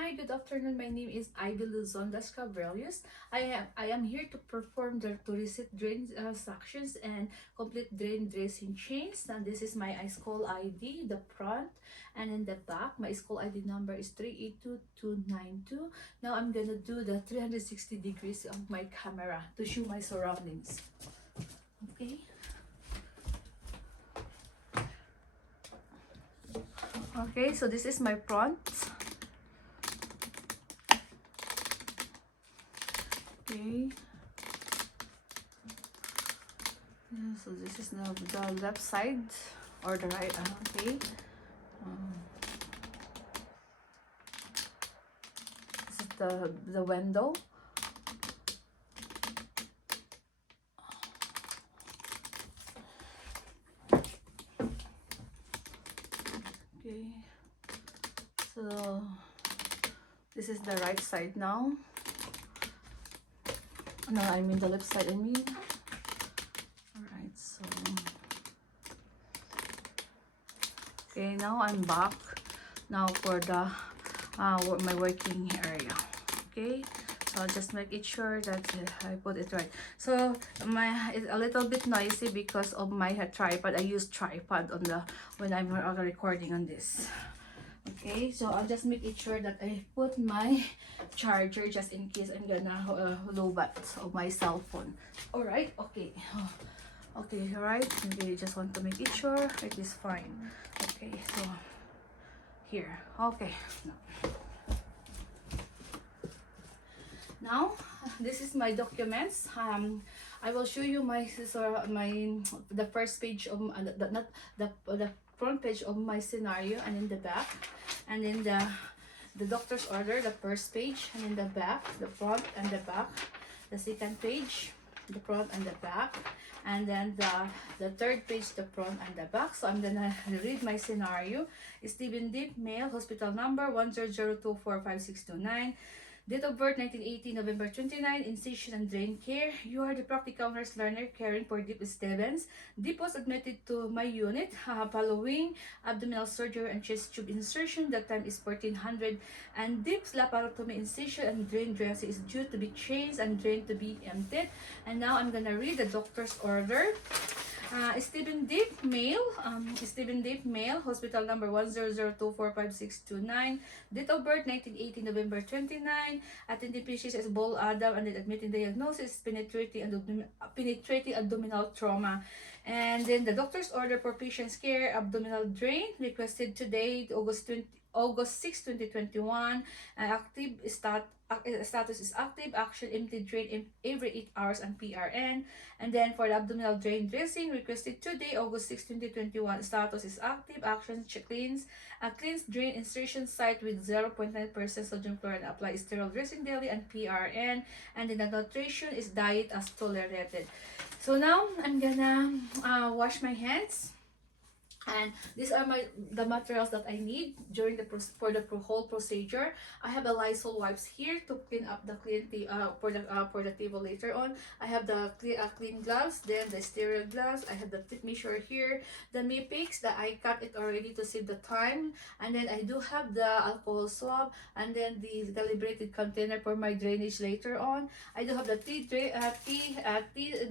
Hi, good afternoon. My name is Ivy Luzon Cabrelius. I am here to perform the to reset drain suctions and complete drain dressing chains. And this is my iSchool ID, the front, and in the back, my school ID number is 382292. Now I'm gonna do the 360 degrees of my camera to show my surroundings. Okay. Okay, so this is my front. Okay. Yeah, so this is the left side or the right. Okay. This is the window. Okay. So this is the right side now. No, I mean the left side. Alright, so okay, now I'm back now for the my working area. Okay, so I'll just make it sure that I put it right. So it's a little bit noisy because of my tripod. I use tripod on the when I'm recording on this. Okay, so I'll just make it sure that I put my charger just in case I'm gonna low bat of my cell phone. All right, okay. Okay, all right. Okay, just want to make it sure it is fine. Okay, so here. Okay. Now this is my documents. I will show you my the first page of not the front page of my scenario, and in the back, and in the doctor's order, the first page, and in the back, the front and the back, the second page, the front and the back, and then the third page, the front and the back. So I'm gonna read my scenario. Stephen Deep, male, hospital number 100245629. Date of birth 1980, November 29, incision and drain care. You are the practical nurse learner caring for Deep Stevens. Deep was admitted to my unit following abdominal surgery and chest tube insertion. That time is 1400. And Deep's laparotomy incision and drain dressing is due to be changed and drain to be emptied. And now I'm gonna read the doctor's order. Stephen Deep, male. Stephen Deep, male. Hospital number 100245629. Date of birth 1980, November 29. Attending patient is Ball Adam, and then admitting diagnosis penetrating abdominal trauma. And then the doctor's order for patient's care, abdominal drain, requested today, August 6, 2021. Active status is active, action empty drain every 8 hours and PRN. And then for the abdominal drain dressing, requested today, August 6, 2021. Status is active, action cleans. A cleans drain insertion site with 0.9% sodium chloride. Apply sterile dressing daily and PRN. And then the nutrition is diet as tolerated. So now I'm gonna wash my hands. And these are the materials that I need during the whole procedure. I have the Lysol wipes here to clean up the for the table later on. I have the clean gloves, then the sterile gloves. I have the tip measure here, the Mipix, the I cut it already to save the time, and then I do have the alcohol swab, and then the calibrated container for my drainage later on. I do have the tea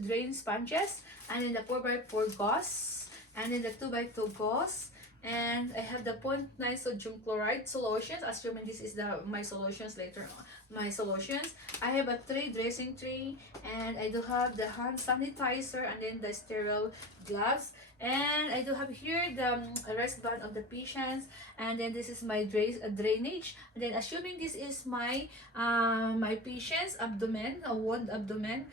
drain sponges, and then the 4x4 gauze, and then the 2x2 gauze, and I have the 0.9 sodium chloride solutions, assuming this is my solutions later on. My solutions. I have a dressing tray, and I do have the hand sanitizer, and then the sterile gloves, and I do have here the wristband of the patients, and then this is my drainage, and then assuming this is my my patient's abdomen, a wound abdomen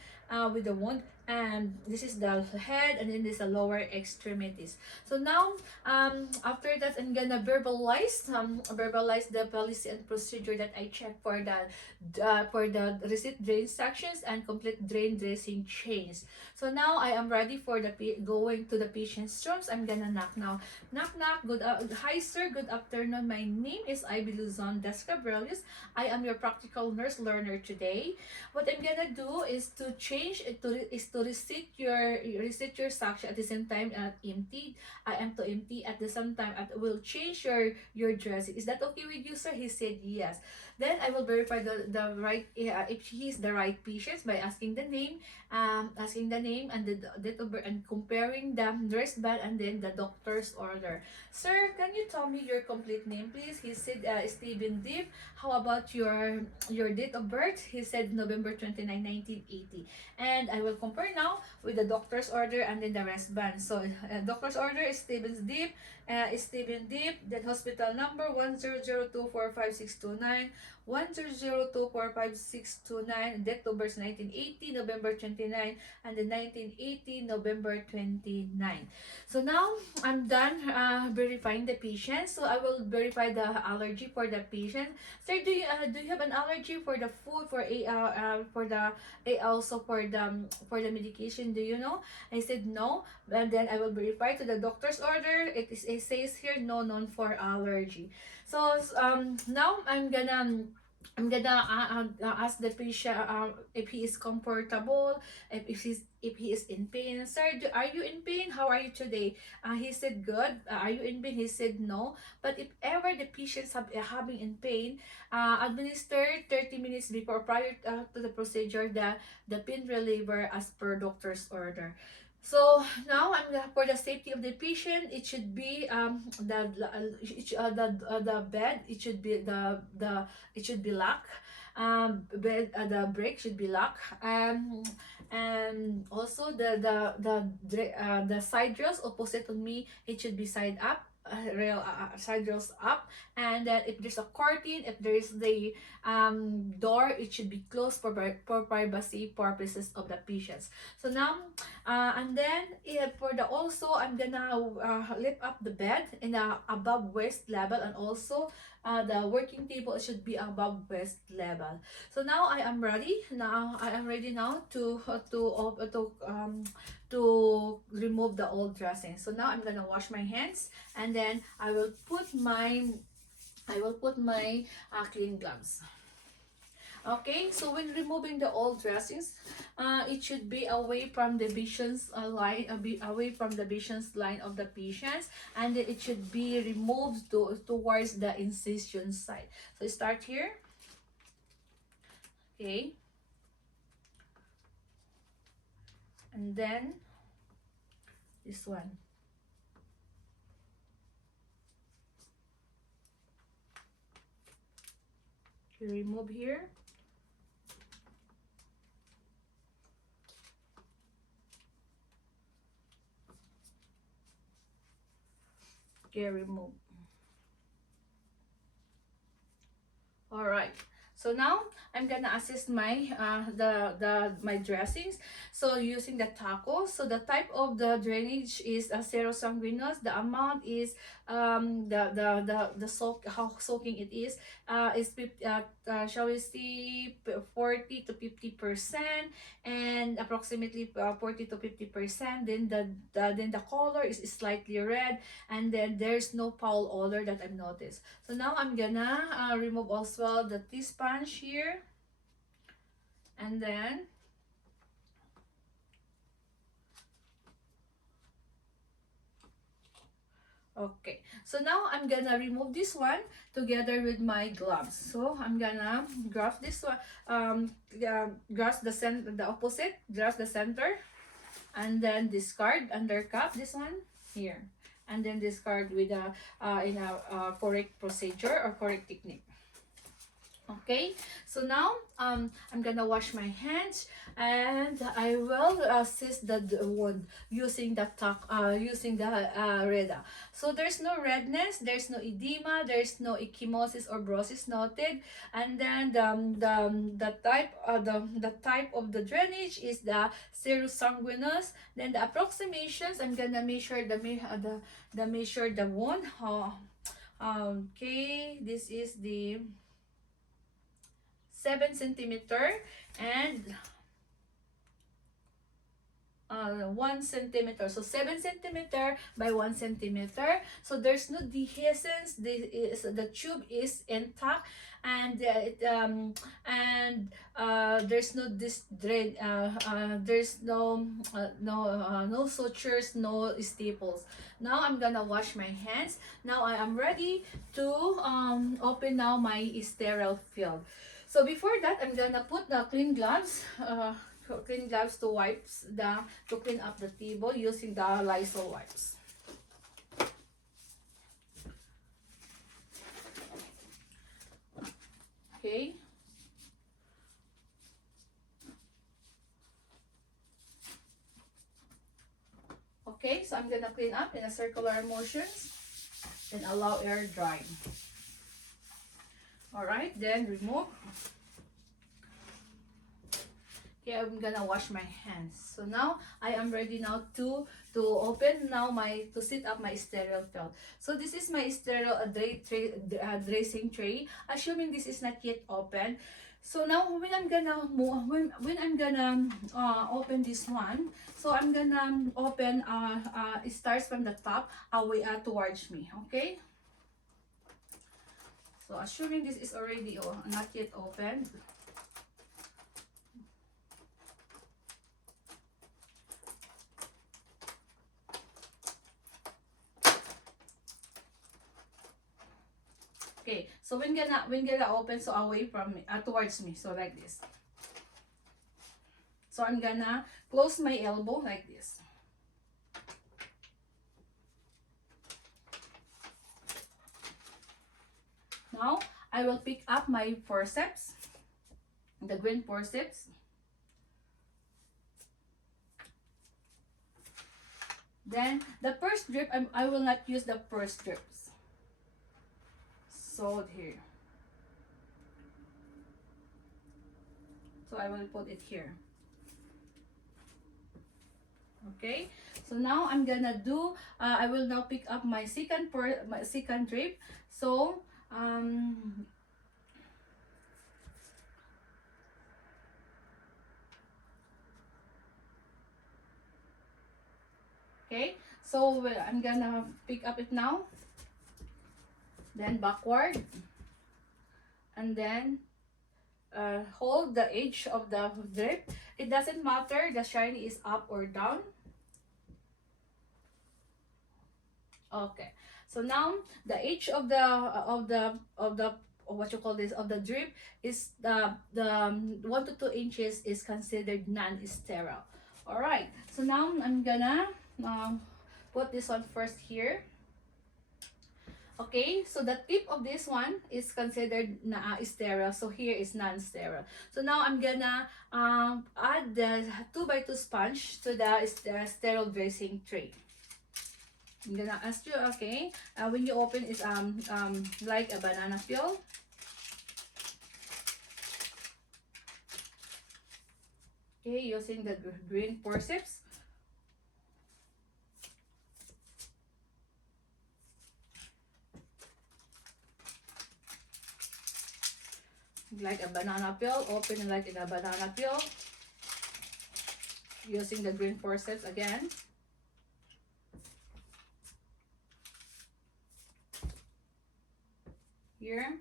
with a wound, and this is the head, and then this is the lower extremities. So now after that, I'm gonna verbalize the policy and procedure that I checked for the receipt drain sections and complete drain dressing chains. So now I am ready for the going to the patient's rooms. I'm gonna knock now. Knock knock. Hi sir, good afternoon. My name is Ivy Luzon Cabrelius. I am your practical nurse learner today. What I'm gonna do is to to reset your suction at the same time empty. I am to empty at the same time. At will change your dressing. Is that okay with you, sir? He said yes. Then I will verify the right if he's the right patient by asking the name and the date of birth and comparing the wristband and then the doctor's order. Sir, can you tell me your complete name, please? He said Stephen Deep. How about your date of birth? He said November 29, 1980. And I will compare now with the doctor's order and then the wristband. So doctor's order is Stephen Deep. Then hospital number 1002456291. 1002456291. Date of birth 1980 November 29 and then 1980 November 29. So now I'm done verifying the patient. So I will verify the allergy for the patient. Sir, do you have an allergy for the food for the also for the medication? Do you know? I said no, and then I will verify to the doctor's order. It says here no known for allergy. So now I'm gonna ask the patient if he is comfortable, if he is in pain. Sir, are you in pain? How are you today? He said good. Are you in pain? He said no. But if ever the patient's having in pain, administer 30 minutes before prior to the procedure the pain reliever as per doctor's order. So now for the safety of the patient, it should be the bed. It should be it should be locked. The brake should be locked. And also the side rails opposite on me, it should be side up. Side rails up, and then if there's a curtain, if there is the door, it should be closed for privacy purposes of the patients. So now and then for the also I'm gonna lift up the bed in the above waist level, and also the working table should be above waist level. So now I am ready. I am ready now to remove the old dressing. So now I'm gonna wash my hands, and then I will put my clean gloves. Okay, so when removing the old dressings, it should be away from the vision's line, away from the vision's line of the patients, and then it should be removed towards the incision side. So start here. Okay, and then this one. You remove here. Okay, remove. All right. So now I'm gonna assist my my dressings. So using the tacos. So the type of the drainage is a serosanguinous. The amount is the soak, how soaking it is 50, shall we see 40 to 50%, and approximately 40 to 50%. Then the color is slightly red, and then there's no foul odor that I've noticed. So now I'm gonna remove also the tea sponge here, and then okay, so now I'm gonna remove this one together with my gloves. So I'm gonna grasp this one, grasp the opposite, grasp the center, and then discard under cap this one here, and then discard with a in a correct procedure or correct technique. Okay, so now I'm gonna wash my hands, and I will assist the wound using the Reda. So there's no redness, there's no edema, there's no ecchymosis or brosis noted, and then the type of the drainage is the serosanguinous. Then the approximations, I'm gonna measure the wound. Okay, this is the 7 centimeter, and 1 centimeter, so 7 centimeter by 1 centimeter. So there's no dehiscence. The tube is intact, and there's no this drain. There's no sutures, no staples. Now I'm gonna wash my hands. Now I am ready to open now my sterile field. So before that, I'm gonna put the clean gloves. Clean gloves to to clean up the table using the Lysol wipes. Okay. Okay, so I'm gonna clean up in a circular motions and allow air drying. Alright, then remove. Okay, I'm gonna wash my hands. So now I am ready now to open now to set up my sterile field. So this is my sterile dressing tray. Assuming this is not yet open. So now when I'm gonna open this one, so I'm gonna open it starts from the top away towards me. Okay. So assuming this is already not yet open. Okay, so when gonna open, so away from me, towards me, so like this. So I'm gonna close my elbow like this. Now I will pick up my forceps, the green forceps. Then the first drip, I will not use the first drips. So here. So I will put it here. Okay. So now I'm gonna do. I will now pick up my second drip. So okay. So I'm gonna pick up it now. Then backward, and then hold the edge of the drip. It doesn't matter the shiny is up or down. Okay, so now the edge of the what you call this of the drip is the 1 to 2 inches is considered non-sterile. All right, so now I'm gonna put this one first here. Okay, so the tip of this one is considered sterile, so here is non-sterile. So now I'm gonna add the 2x2 sponge to the sterile dressing tray. I'm gonna ask you, okay, when you open it's like a banana peel. Okay, using the green forceps. Like a banana peel, open like in a banana peel, using the green forceps again. Here,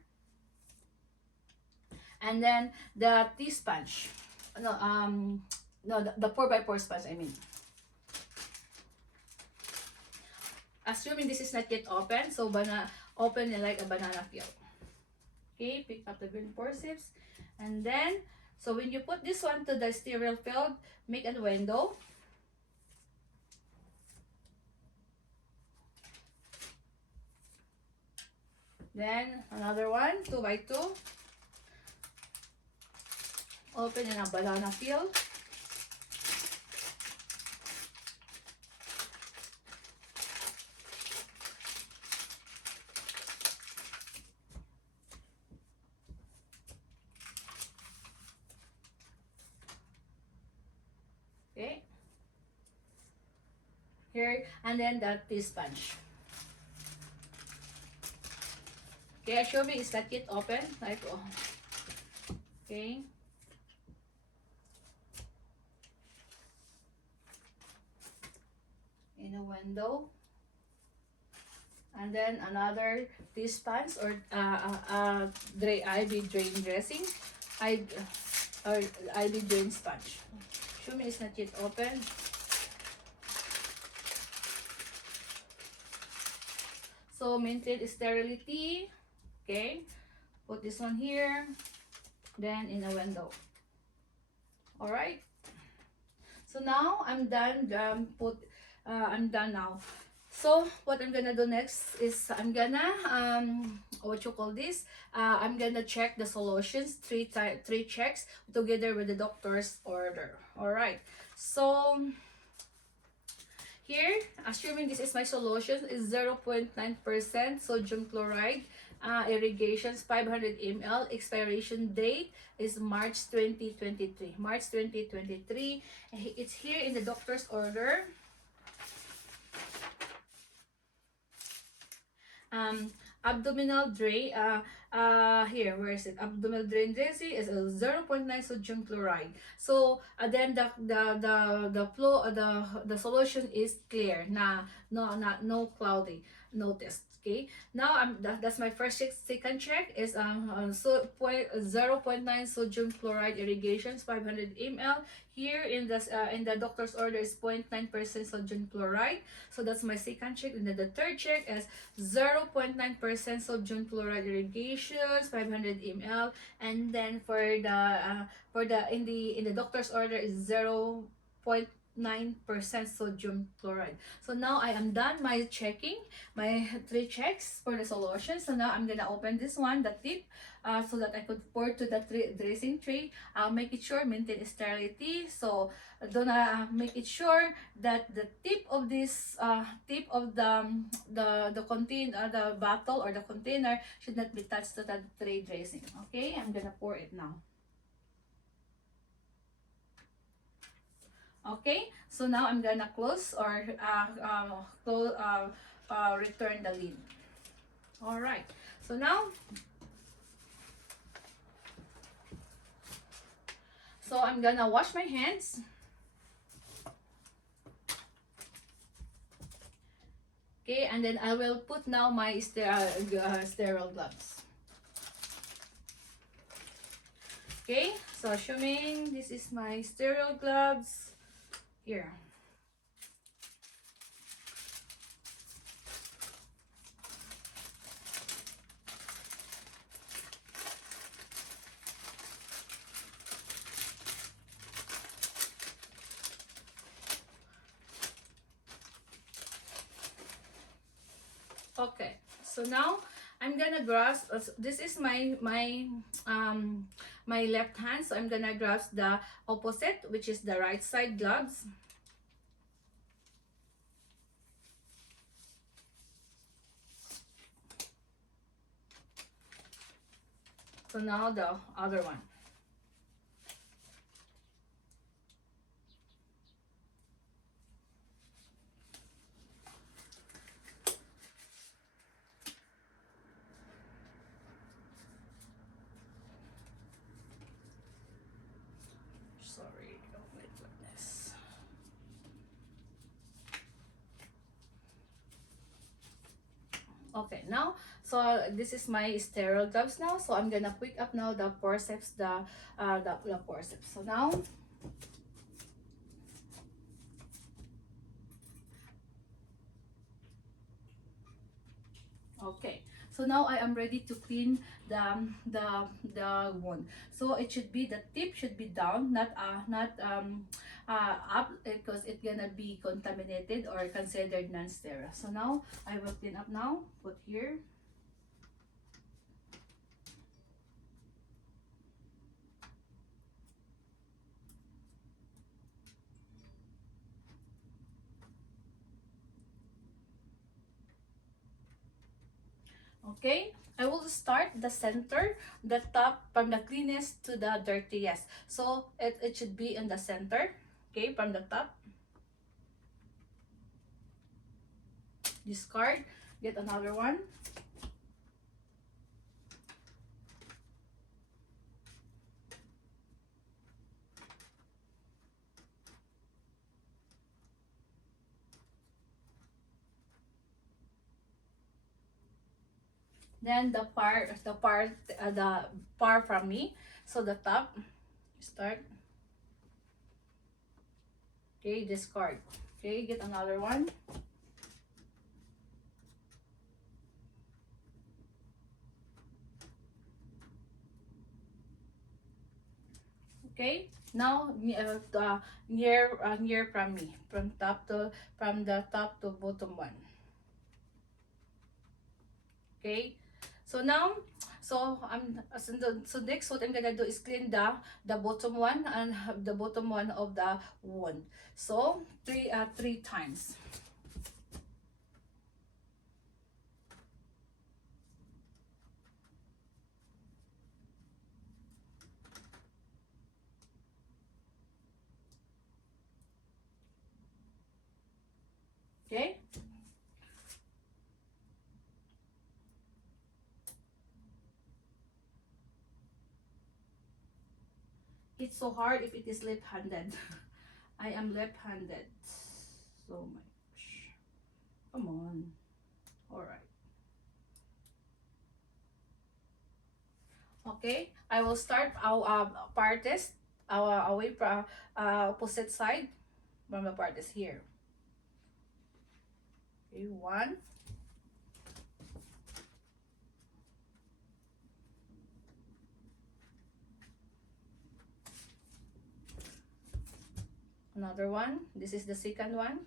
and then the tea sponge, no, the 4x4 sponge, I mean. Assuming this is not yet open, so open like a banana peel. Okay, pick up the green forceps, and then so when you put this one to the sterile field, make a window. Then another one, 2x2, open in a banana peel. Okay, here, and then the tea sponge. Okay, assuming it's not yet open, like okay. in a window. And then another this pants or IV drain dressing, I or IV drain sponge. Show me, it's not yet open. So maintain sterility. Okay, put this one here, then in a window. All right. So now I'm done. I'm done now. So what I'm gonna do next is I'm gonna what you call this? I'm gonna check the solutions, three checks together with the doctor's order. All right. So here, assuming this is my solution, is 0.9% sodium chloride, irrigations 500 ml, expiration date is March 2023. March 2023. It's here in the doctor's order. Abdominal drain, here, where is it? Abdominal drain dressing is a 0.9 sodium chloride. So then the flow, the solution is clear, no cloudy, no test. Okay, now that's my first check. Second check is so 0.9 sodium chloride irrigations 500 ml. Here in the doctor's order is 0.9% sodium chloride. So that's my second check. And then the third check is 0.9% sodium chloride irrigations 500 ml. And then for the in the doctor's order is 0.9% sodium chloride. So now I am done my checking, my three checks for the solution. So now I'm gonna open this one, the tip, so that I could pour to the dressing tray. I'll make it sure, maintain sterility. So gonna make it sure that the tip of this tip of the container, the bottle or the container should not be touched to the tray dressing. Okay, I'm gonna pour it now. Okay, so now I'm gonna close or return the lid. All right, so now I'm gonna wash my hands. Okay, and then I will put now my sterile gloves. Okay, so assuming this is my sterile gloves here. Okay, so now I'm gonna grasp. This is my left hand, so I'm gonna grasp the opposite, which is the right side gloves. So now the other one. Sorry, oh my goodness. Okay, now, so this is my sterile gloves now. So I'm gonna pick up now the forceps, the forceps. So now, okay. So now I am ready to clean the wound. So it should be, the tip should be down, not up, because it's gonna be contaminated or considered non-sterile. So now I will clean up now. Put here. Okay, I will start the center, the top, from the cleanest to the dirtiest. So it should be in the center. Okay, from the top. Discard, get another one. Then the par from me. So the top, start. Okay, discard. Okay, get another one. Okay, now near from me, from the top to bottom one. Okay, so now, so next what I'm gonna do is clean the bottom one and the bottom one of the wound. So three times. Okay. It's so hard if it is left-handed. I am left-handed. So much. Come on. Alright. Okay. I will start our parties. Our away from opposite side from the parties here. Okay, one. Another one. This is the second one.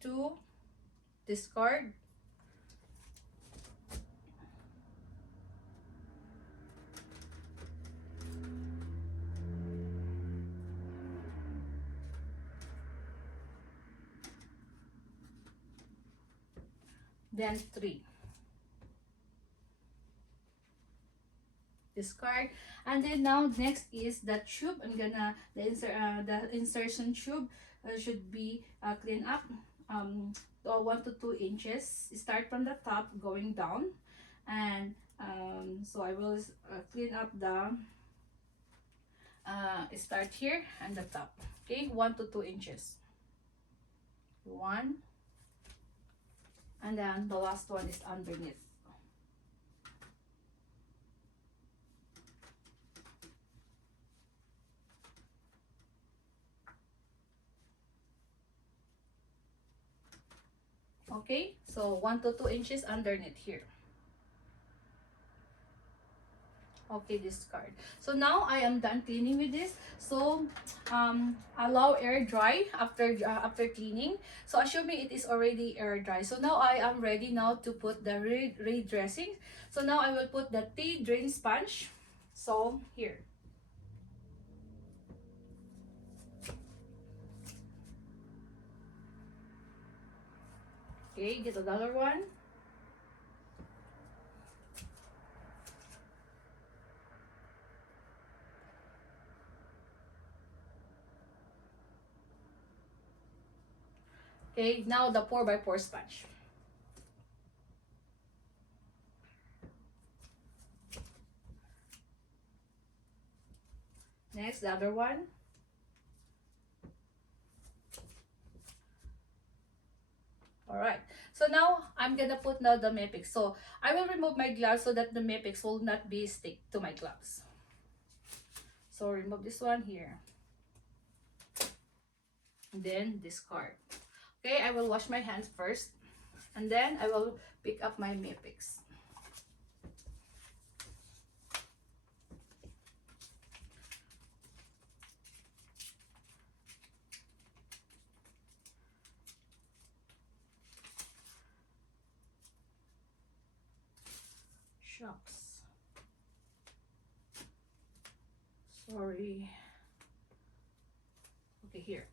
Two. Discard. Then three. Discard. And then now next is the tube. I'm gonna the insertion tube should be clean up 1 to 2 inches. Start from the top going down, and so I will clean up the start here and the top. Okay, 1 to 2 inches. One, and then the last one is underneath. Okay, so 1 to 2 inches underneath here. Okay, discard. So now I am done cleaning with this. So allow air dry after cleaning. So assuming it is already air dry. So now I am ready now to put the redressing. So now I will put the tea drain sponge. So here. Okay, get another one. Okay, now the 4x4 sponge. Next, the other one. Alright, so now I'm gonna put now the Mepix. So I will remove my gloves so that the Mepix will not be stick to my gloves. So remove this one here. Then discard. Okay, I will wash my hands first, and then I will pick up my Mepix. Shucks. Sorry. Okay, here.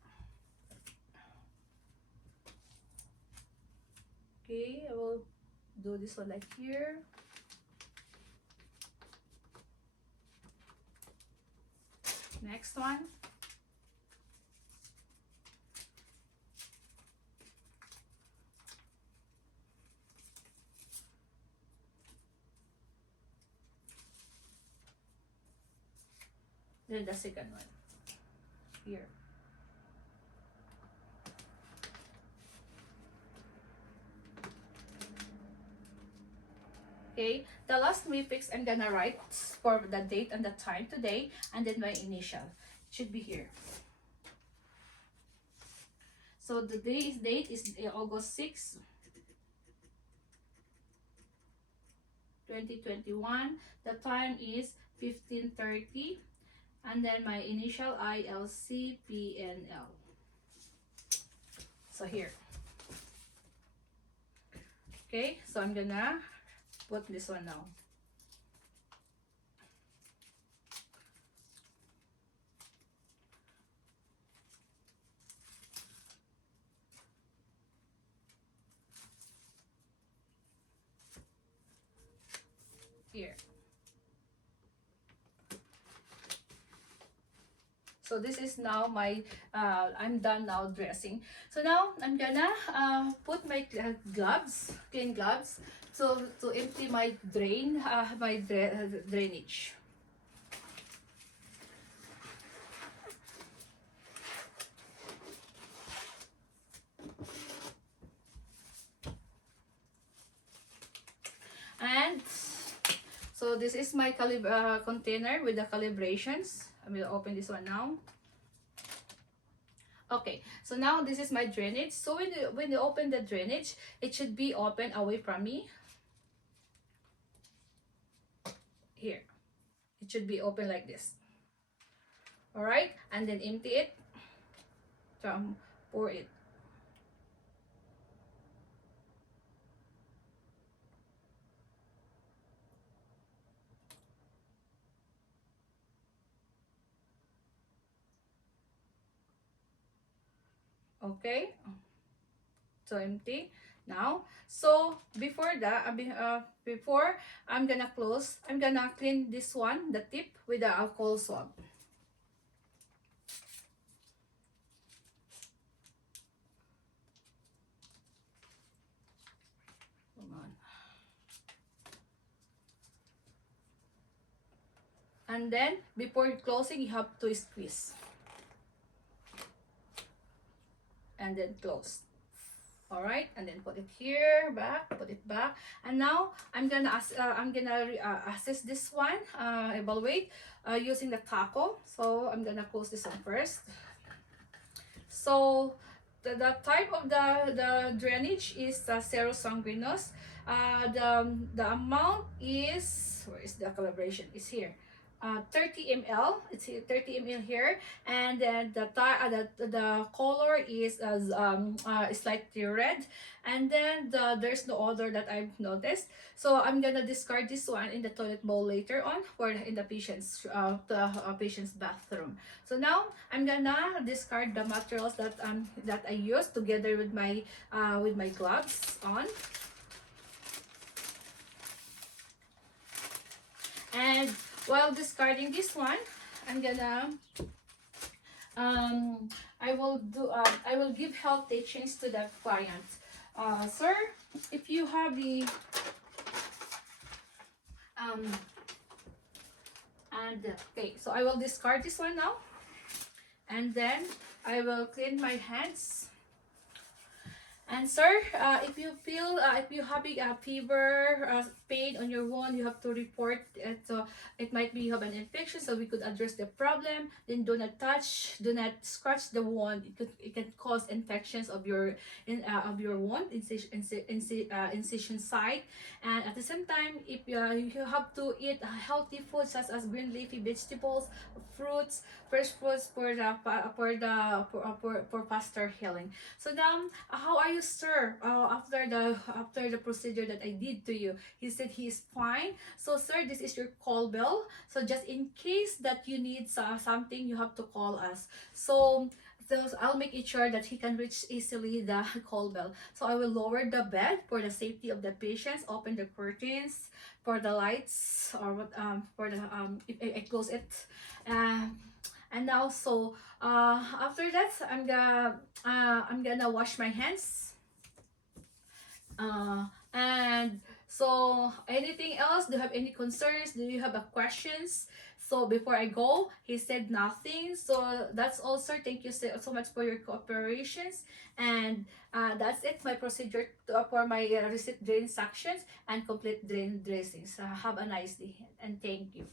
Okay, I will do this one like here. Next one. Then the second one. Here. Okay, the last prefix I'm gonna write for the date and the time today, and then my initial. It should be here. So the date is August 6, 2021. The time is 15:30, and then my initial ILCPNL. So here. Okay, so I'm gonna put this one now. Here. So this is now my, I'm done now dressing. So now I'm gonna put my gloves, clean gloves, so to empty my drainage. And so this is my container with the calibrations. I'm gonna open this one now. Okay, so now this is my drainage. So when you open the drainage, it should be open away from me. Here, it should be open like this. All right, and then empty it. Pour it. Okay, so empty now. So before that, before I'm gonna close, I'm gonna clean this one, the tip, with the alcohol swab. Come on. And then before closing, you have to squeeze and then close. All right, and then put it here back, put it back. And now I'm gonna assess this one, evaluate using the taco. So I'm gonna close this one first. So the type of the drainage is serosanguinous. The amount is, where is the calibration? Is here. 30 ml. It's here, 30 ml here, and then the color is slightly red, and then there's no odor that I've noticed. So I'm gonna discard this one in the toilet bowl later on, or in the patient's bathroom. So now I'm gonna discard the materials that I used together with my gloves on. And while discarding this one, I'm gonna I will give health teachings to the client. Sir, if you have the okay, so I will discard this one now, and then I will clean my hands. And sir, if you feel, if you having a fever, pain on your wound, you have to report it. So it might be you have an infection, so we could address the problem. Then do not touch, do not scratch the wound. It can cause infections of your wound, incision site. And at the same time, if you have to eat healthy food such as green leafy vegetables, fruits, fresh fruits for faster healing. So now, how are you, sir? After the procedure that I did to you, he said he is fine. So, sir, this is your call bell. So, just in case that you need something, you have to call us. So I'll make it sure that he can reach easily the call bell. So I will lower the bed for the safety of the patients, open the curtains for the lights, or what for the if I close it. And now, so after that, I'm gonna wash my hands. And So anything else? Do you have any concerns? Do you have a questions? So before I go, he said nothing. So that's all, sir. Thank you so much for your cooperations. And that's it. My procedure for my receipt drain sections and complete drain dressings. Have a nice day and thank you.